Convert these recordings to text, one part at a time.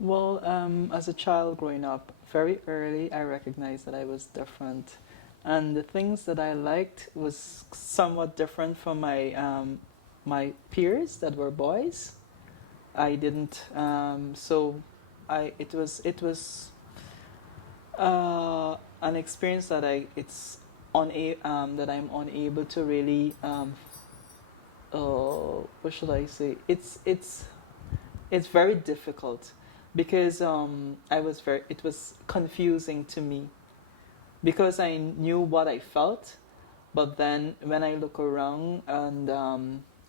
Well, as a child growing up, very early, I recognized that I was different, and the things that I liked was somewhat different from my peers that were boys. I didn't, so I an experience that that I'm unable to really what should I say? It's very difficult because it was confusing to me because I knew what I felt, but then when I look around and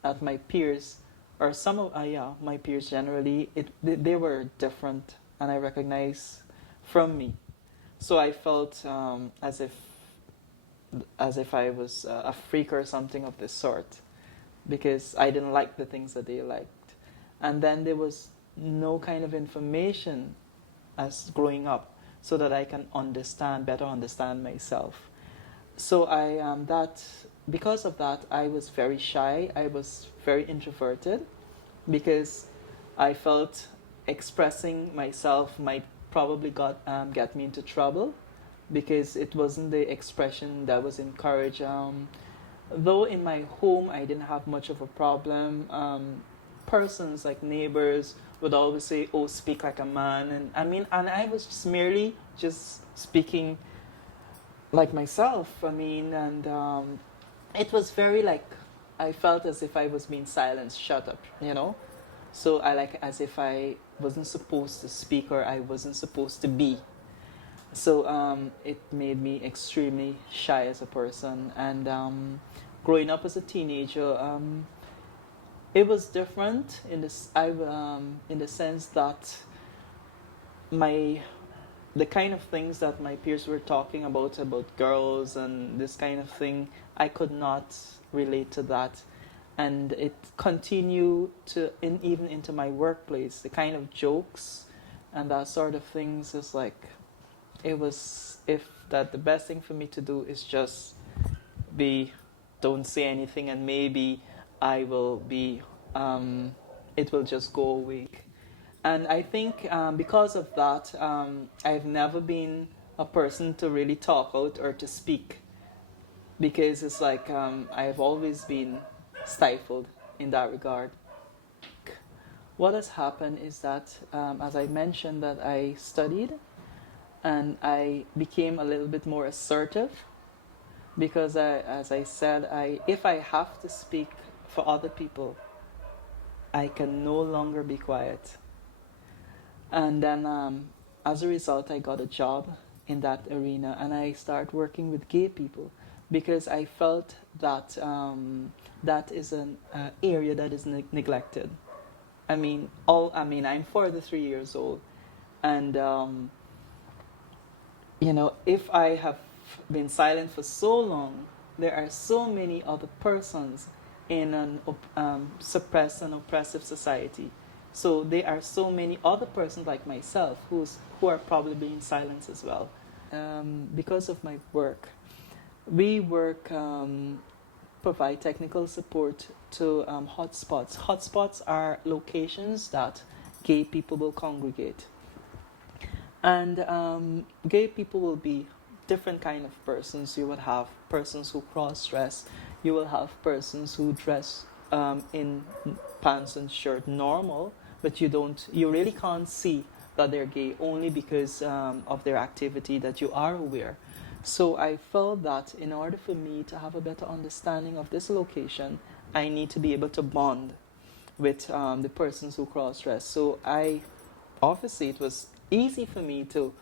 at my peers, or some of my peers generally, they were different, and I recognize from me. So I felt as if I was a freak or something of this sort because I didn't like the things that they liked, and then there was no kind of information as growing up so that I can better understand myself. So because of that, I was very shy. I was very introverted because I felt expressing myself might probably get me into trouble because it wasn't the expression that was encouraged. Though in my home I didn't have much of a problem, persons like neighbors would always say, "Oh, speak like a man," and I was just merely just speaking like myself. And it was very like I felt as if I was being silenced, shut up, you know. So I like as if I wasn't supposed to speak or I wasn't supposed to be. So it made me extremely shy as a person, and growing up as a teenager, it was different in the sense that my the kind of things that my peers were talking about girls and this kind of thing, I could not relate to that, and it continued even into my workplace. The kind of jokes and that sort of things is like it was if that the best thing for me to do is just be don't say anything and maybe I will be it will just go away. And I think because of that, I've never been a person to really talk out or to speak because it's like I've always been stifled in that regard. What has happened is that, as I mentioned, that I studied and I became a little bit more assertive because, as I said, if I have to speak for other people, I can no longer be quiet. And then, as a result, I got a job in that arena, and I started working with gay people because I felt that that is an area that is neglected. I'm 43 years old, and if I have been silent for so long, there are so many other persons in an suppressed and oppressive society. So there are so many other persons like myself who are probably being silenced as well. Because of my work, we provide technical support to hotspots. Hotspots are locations that gay people will congregate. And gay people will be different kind of persons. You will have persons who cross-dress. You will have persons who dress in pants and shirt normal, but you really can't see that they're gay only because of their activity that you are aware. So I felt that in order for me to have a better understanding of this location, I need to be able to bond with the persons who cross-dress. So obviously it was easy for me to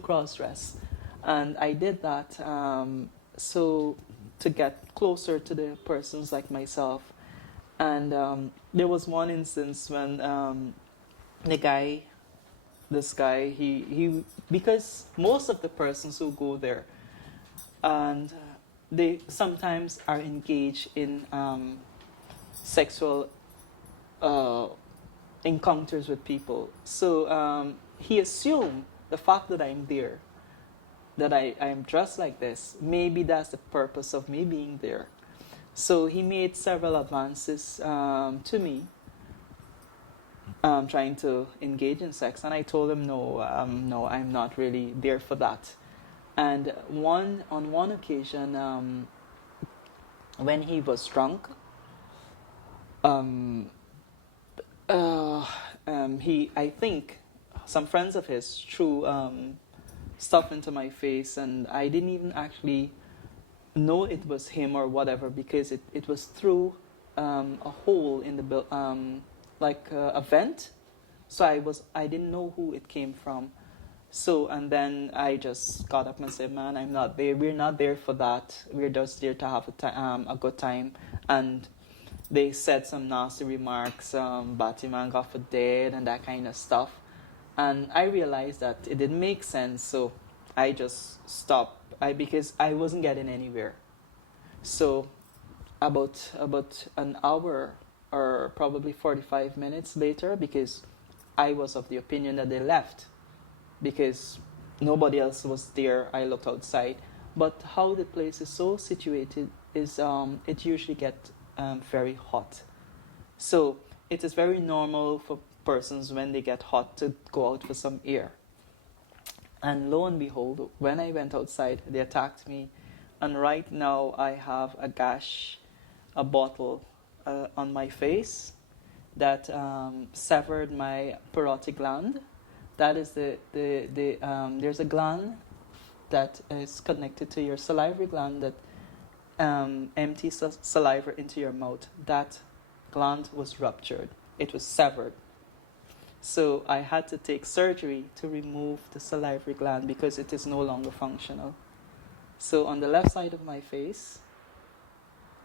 cross-dress, and I did that so to get closer to the persons like myself. And there was one instance when this guy, he because most of the persons who go there, and they sometimes are engaged in sexual encounters with people. So he assumed the fact that I'm there, that I am dressed like this, maybe that's the purpose of me being there. So he made several advances to me. trying to engage in sex, and I told him no, no, I'm not really there for that. And on one occasion, when he was drunk, um, he, I think, some friends of his threw stuff into my face, and I didn't even actually know it was him or whatever, because it was through a hole in the like a vent. So I didn't know who it came from. So, and then I just got up and said, man, I'm not there. We're not there for that. We're just there to have a good time. And they said some nasty remarks, Batman got for dead and that kind of stuff. And I realized that it didn't make sense, so I just stopped. Because I wasn't getting anywhere. So about an hour or probably 45 minutes later, because I was of the opinion that they left, because nobody else was there. I looked outside. But how the place is so situated is it usually gets very hot. So it is very normal for persons when they get hot to go out for some air. And lo and behold, when I went outside, they attacked me. And right now I have a gash, a bottle on my face that severed my parotid gland. That is there's a gland that is connected to your salivary gland that empties saliva into your mouth. That gland was ruptured. It was severed. So I had to take surgery to remove the salivary gland because it is no longer functional. So on the left side of my face,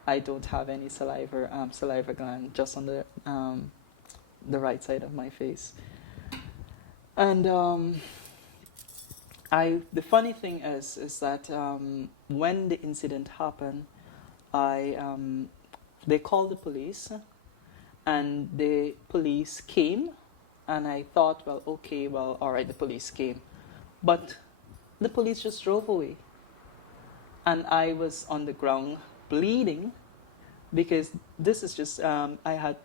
I don't have any saliva gland, just on the right side of my face. And the funny thing is that when the incident happened, they called the police, and the police came, and I thought, well, okay, well, all right, the police came, but the police just drove away, and I was on the ground bleeding, because this is just I had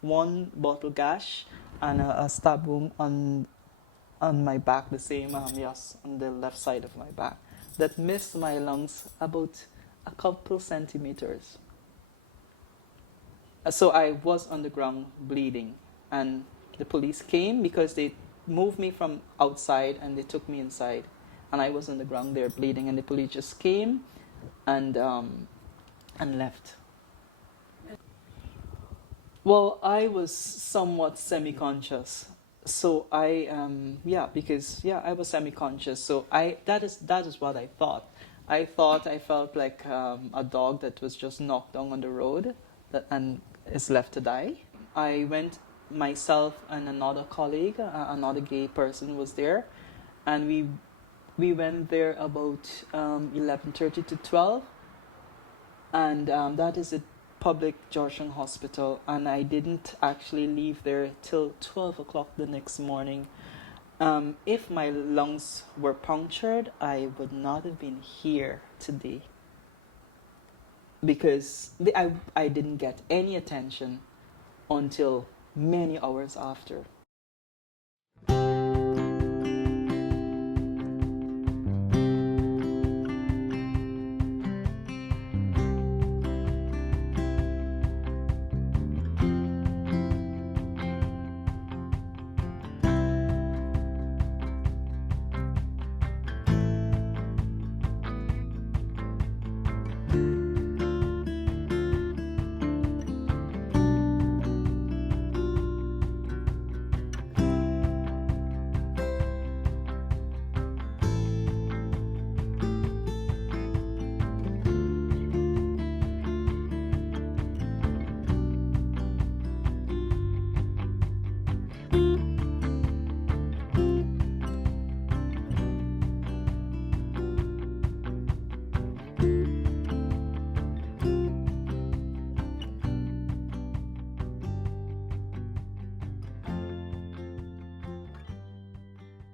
one bottle gash and a stab wound on my back, the same on the left side of my back, that missed my lungs about a couple centimeters. So I was on the ground bleeding, and the police came because they moved me from outside and they took me inside, and I was on the ground there bleeding, and the police just came and left. Well, I was somewhat semi-conscious. So I I was semi-conscious. So that is what I thought. I thought I felt like a dog that was just knocked down on the road and is left to die. I went, myself and another colleague, another gay person was there, and we went there about 11:30 to 12, and that is at public Georgetown Hospital, and I didn't actually leave there till 12 o'clock the next morning. If my lungs were punctured, I would not have been here today, because I didn't get any attention until many hours after.